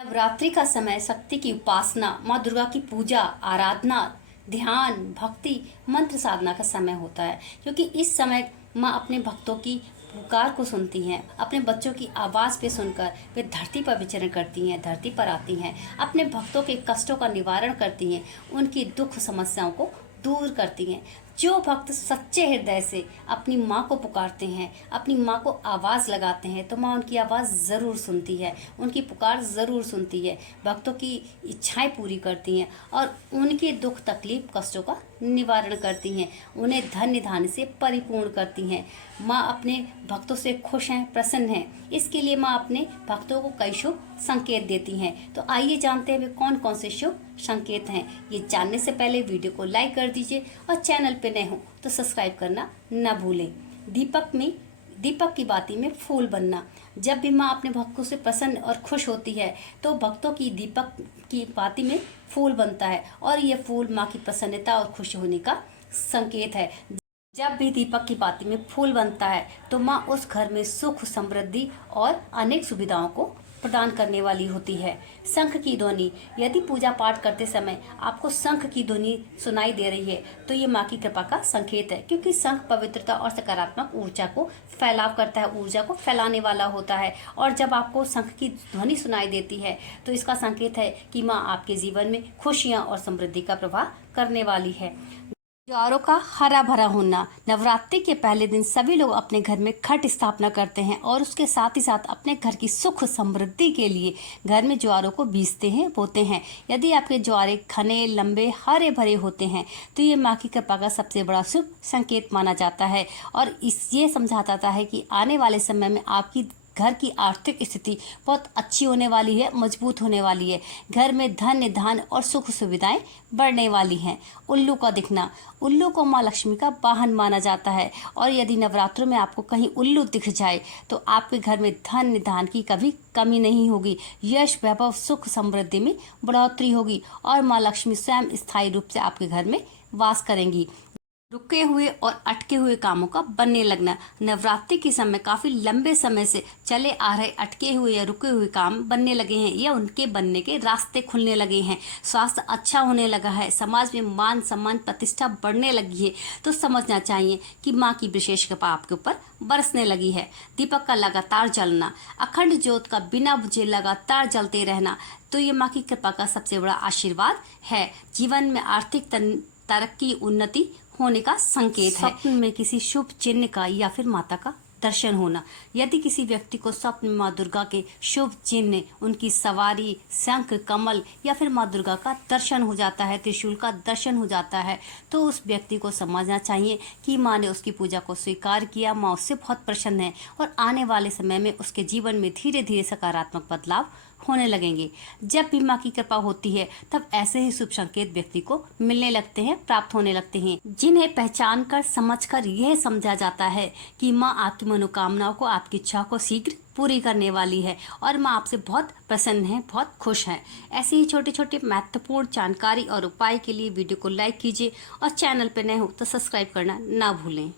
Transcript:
नवरात्रि का समय शक्ति की उपासना, माँ दुर्गा की पूजा, आराधना, ध्यान, भक्ति, मंत्र साधना का समय होता है। क्योंकि इस समय माँ अपने भक्तों की पुकार को सुनती हैं। अपने बच्चों की आवाज़ पे सुनकर वे धरती पर विचरण करती हैं, धरती पर आती हैं, अपने भक्तों के कष्टों का निवारण करती हैं, उनकी दुख समस्याओं को दूर करती हैं। जो भक्त सच्चे हृदय से अपनी माँ को पुकारते हैं, अपनी माँ को आवाज़ लगाते हैं, तो माँ उनकी आवाज़ ज़रूर सुनती है, उनकी पुकार ज़रूर सुनती है, भक्तों की इच्छाएं पूरी करती हैं और उनके दुख तकलीफ कष्टों का निवारण करती हैं, उन्हें धन्य धान्य से परिपूर्ण करती हैं। माँ अपने भक्तों से खुश हैं, प्रसन्न हैं। इसके लिए माँ अपने भक्तों को कई शुभ संकेत देती हैं। तो आइए जानते हैं वे कौन कौन से शुभ संकेत हैं। ये जानने से पहले वीडियो को लाइक कर दीजिए और चैनल पे नए हो तो सब्सक्राइब करना न भूलें। दीपक की बाती में फूल बनना। जब भी माँ अपने भक्तों से प्रसन्न और खुश होती है तो भक्तों की दीपक की बाती में फूल बनता है और ये फूल माँ की प्रसन्नता और खुश होने का संकेत है। जब भी दीपक की बाती में फूल बनता है तो माँ उस घर में सुख, समृद्धि और अनेक सुविधाओं को प्रदान करने वाली होती है। शंख की ध्वनि। यदि पूजा पाठ करते समय आपको शंख की ध्वनि सुनाई दे रही है तो ये माँ की कृपा का संकेत है। क्योंकि शंख पवित्रता और सकारात्मक ऊर्जा को फैलाव करता है, ऊर्जा को फैलाने वाला होता है। और जब आपको शंख की ध्वनि सुनाई देती है तो इसका संकेत है कि माँ आपके जीवन में खुशियाँ और समृद्धि का प्रवाह करने वाली है। त्योहारों का हरा भरा होना। नवरात्रि के पहले दिन सभी लोग अपने घर में खट स्थापना करते हैं और उसके साथ ही साथ अपने घर की सुख समृद्धि के लिए घर में ज्वारों को बीजते हैं, बोते हैं। यदि आपके ज्वारे घने, लंबे, हरे भरे होते हैं तो ये माँ की कृपा का सबसे बड़ा शुभ संकेत माना जाता है और ये समझा जाता है कि आने वाले समय में आपकी घर की आर्थिक स्थिति बहुत अच्छी होने वाली है, मजबूत होने वाली है। घर में धन, धान और सुख सुविधाएं बढ़ने वाली हैं। उल्लू का दिखना। उल्लू को माँ लक्ष्मी का वाहन माना जाता है और यदि नवरात्रों में आपको कहीं उल्लू दिख जाए तो आपके घर में धन, धान की कभी कमी नहीं होगी। यश, वैभव, सुख, समृद्धि में बढ़ोतरी होगी और माँ लक्ष्मी स्वयं स्थायी रूप से आपके घर में वास करेंगी। रुके हुए और अटके हुए कामों का बनने लगना। नवरात्रि के समय काफी लंबे समय से चले आ रहे अटके हुए या रुके हुए काम बनने लगे हैं या उनके बनने के रास्ते खुलने लगे हैं। स्वास्थ्य अच्छा होने लगा है, समाज में मान सम्मान प्रतिष्ठा बढ़ने लगी है। तो समझना चाहिए कि माँ की विशेष कृपा आपके ऊपर बरसने लगी है। दीपक का लगातार जलना। अखंड ज्योत का बिना बुझे लगातार जलते रहना तो ये माँ की कृपा का सबसे बड़ा आशीर्वाद है। जीवन में आर्थिक तरक्की, उन्नति होने का संकेत है। स्वप्न में किसी शुभ चिन्ह का या फिर माता का दर्शन होना। यदि किसी व्यक्ति को स्वप्न में माँ दुर्गा के शुभ चिन्ह, उनकी सवारी, शंख, कमल या फिर माँ दुर्गा का दर्शन हो जाता है, त्रिशूल का दर्शन हो जाता है, तो उस व्यक्ति को समझना चाहिए कि माँ ने उसकी पूजा को स्वीकार किया, माँ उससे बहुत प्रसन्न है और आने वाले समय में उसके जीवन में धीरे धीरे सकारात्मक बदलाव होने लगेंगे। जब भी माँ की कृपा होती है तब ऐसे ही शुभ संकेत व्यक्ति को मिलने लगते हैं, प्राप्त होने लगते हैं, जिन्हें पहचान कर, समझ कर यह समझा जाता है कि माँ आपकी मनोकामनाओं को, आपकी इच्छा को शीघ्र पूरी करने वाली है और माँ आपसे बहुत प्रसन्न है, बहुत खुश है। ऐसे ही छोटे छोटे महत्वपूर्ण जानकारी और उपाय के लिए वीडियो को लाइक कीजिए और चैनल पर नए हो तो सब्सक्राइब करना ना भूलें।